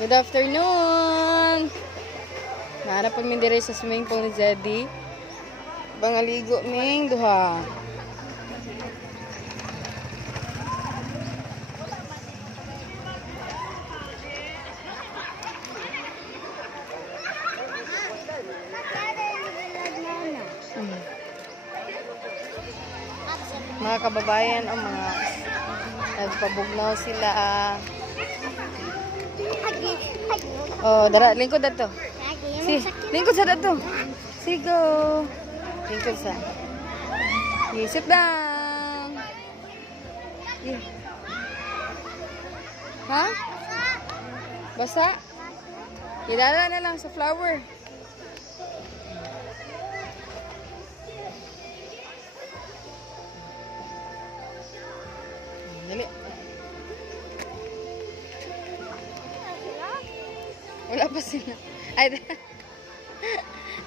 Good afternoon! Nahanap kami dire sa swimming pool ni Zeddy. Bangaligo ming duha. Mga kababayan o mga nagpabugnaw sila. Oh, dara, lingkod dato. Lingkod sa dato. Sigo. Lingkod sa. Sit down. Ha? Basa? Idala na lang sa flower. Dali. Wala pa sila. Ay,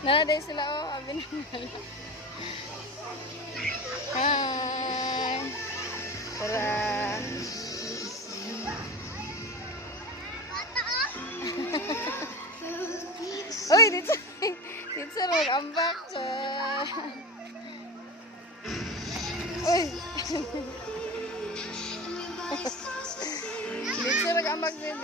naladay sila. Oh, abi na nala. Hi. Tara. Uy, dito. Dito mag-ambak siya. Uy. Dito mag-ambak din.